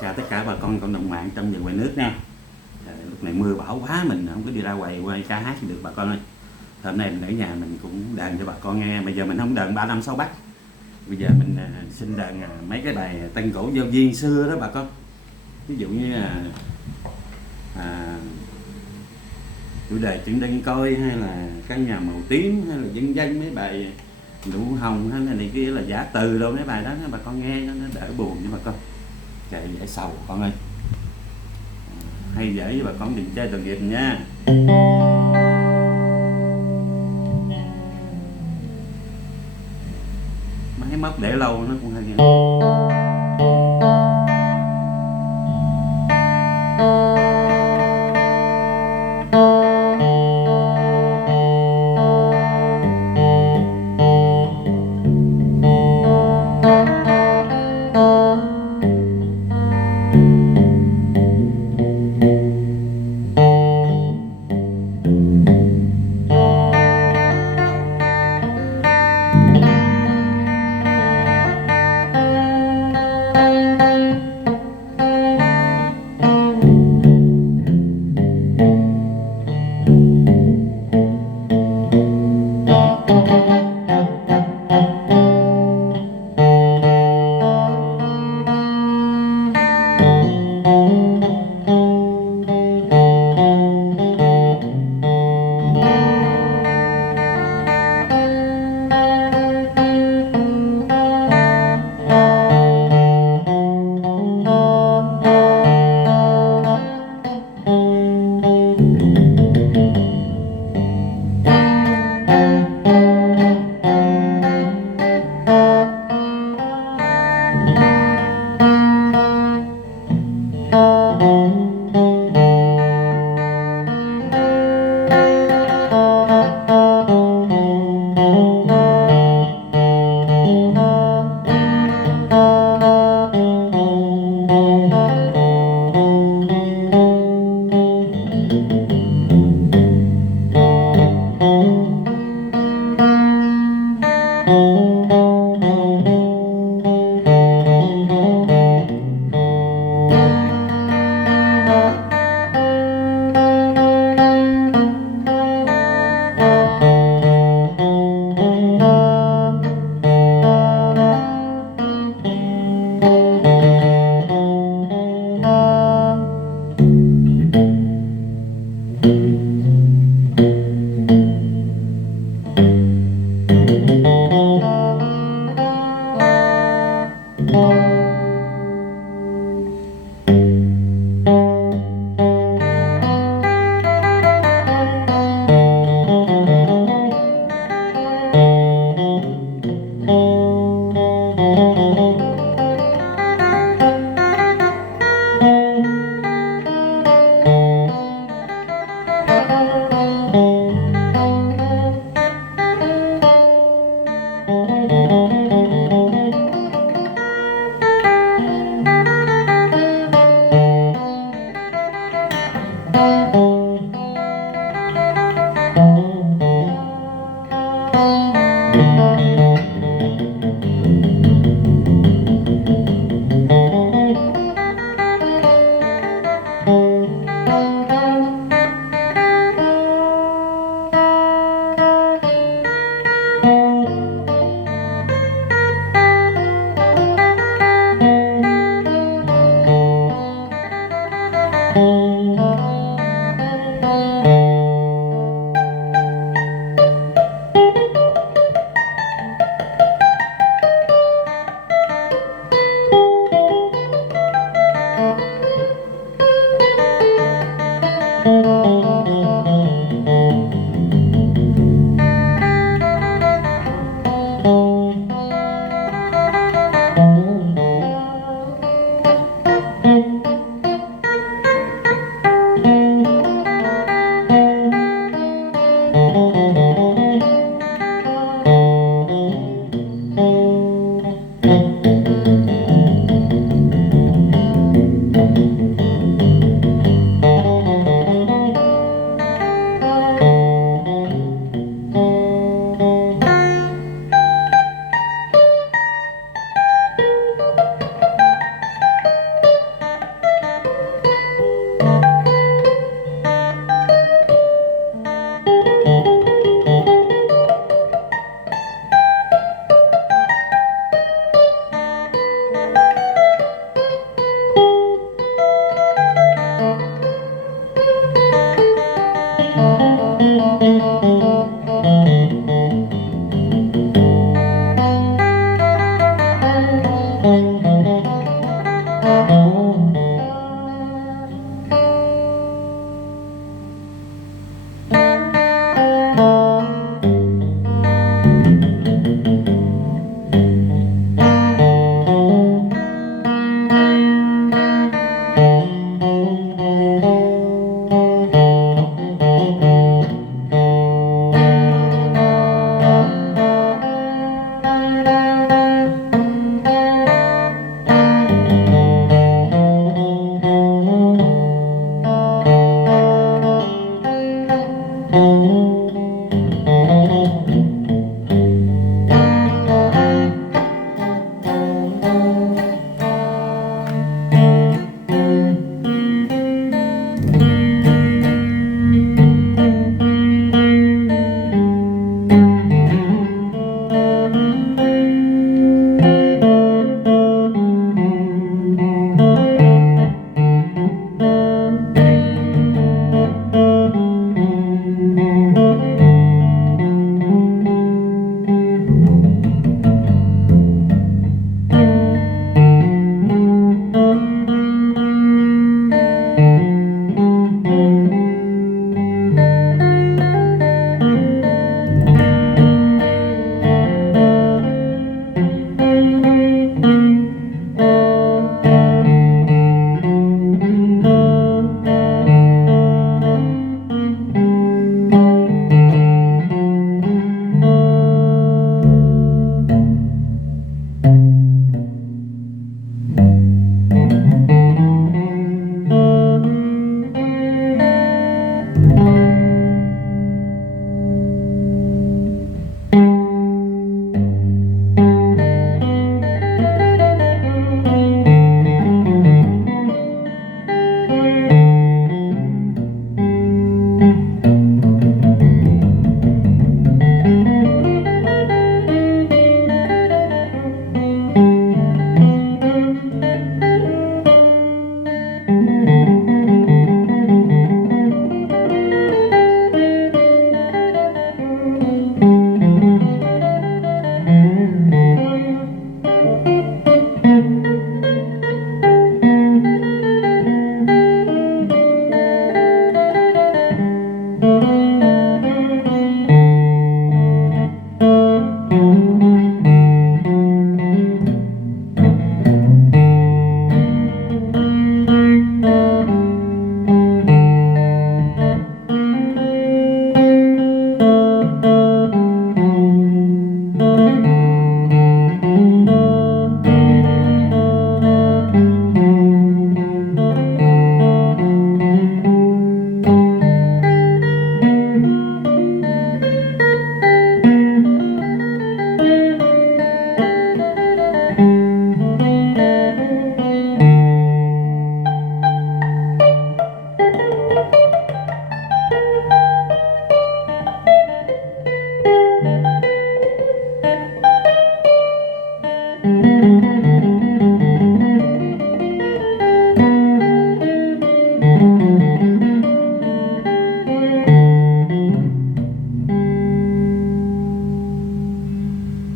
Chào tất cả bà con cộng đồng mạng trong và ngoài nước nha. Lúc này mưa bão quá mình không có đi ra ngoài quay ca hát được bà con ơi. Hôm nay mình ở nhà mình cũng đàn cho bà con nghe. Bây giờ mình không đàn 356 Bắc. Bây giờ mình xin đàn mấy cái bài tân cổ giao duyên xưa đó bà con. Ví dụ như là chủ đề chuyện đơn coi, hay là căn nhà màu tím, hay là dân dân, mấy bài nụ hồng, hay là này kia là giả từ đâu, mấy bài đó bà con nghe nó đỡ buồn cho bà con. Chạy dễ sầu con ơi, hay dễ với bà con đừng chơi tội nghiệp nha. Máy móc để lâu nó cũng hay nghe.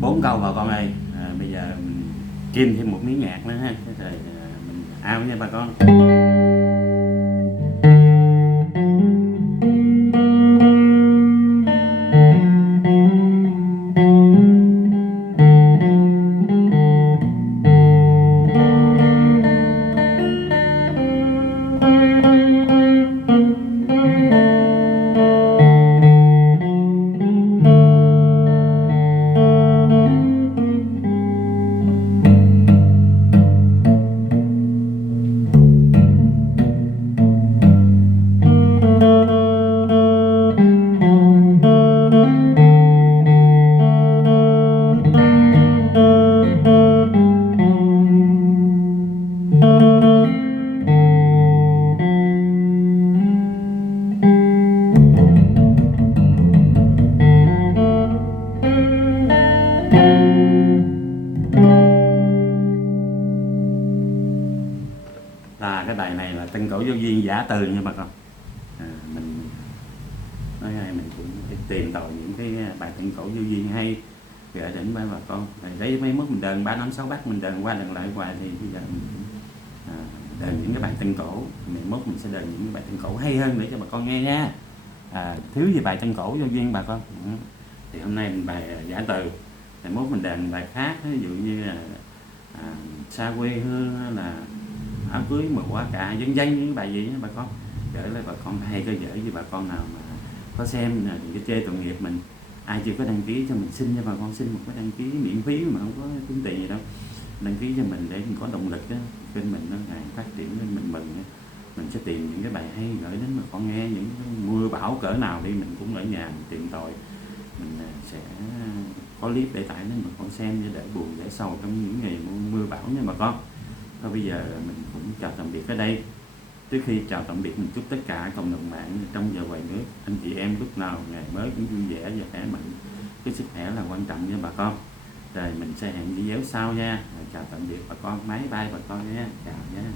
4 câu bà con ơi. Bây giờ mình kim thêm một miếng nhạc nữa ha, rồi mình ao nha bà con. Cái bài này là Tân Cổ Vô Duyên Giả Từ nha bà con. Mình nói hay mình cũng phải tìm tòi những cái bài Tân Cổ Vô Duyên hay gửi đến với bà con. Đấy mấy mốt mình đờn 3 5 6 bát mình đờn qua đờn lại hoài thì bây giờ mình à, đền những cái bài tân cổ. Ngày mốt mình sẽ đền những cái bài tân cổ hay hơn để cho bà con nghe nha. Thiếu gì bài tân cổ cho duyên bà con. Thì hôm nay mình bài Giả Từ, ngày mốt mình đền bài khác, ví dụ như là Xa quê hương, hay là Áo cưới mà quả cà, dân dân những bài gì đó bà con gửi lại bà con hay có gửi với bà con nào mà có xem nè, đừng có chê tội nghiệp mình. Ai chưa có đăng ký cho mình xin cho bà con, xin một cái đăng ký miễn phí mà không có tốn tiền gì đâu, đăng ký cho mình để mình có động lực á, kênh mình nó ngày phát triển lên mình mừng á. Mình sẽ tìm những cái bài hay gửi đến bà con nghe, những cái mưa bão cỡ nào đi mình cũng ở nhà mình tìm tòi, mình sẽ có clip để tải đến bà con xem để buồn để sầu trong những ngày mưa bão nha bà con. Thôi bây giờ mình cũng chào tạm biệt ở đây. Trước khi chào tạm biệt, mình chúc tất cả cộng đồng mạng trong và ngoài nước, anh chị em lúc nào ngày mới cũng vui vẻ và khỏe mạnh. Cái sức khỏe là quan trọng nha bà con. Rồi mình sẽ hẹn video sau nha. Chào tạm biệt bà con, máy bay bà con nha, chào nha.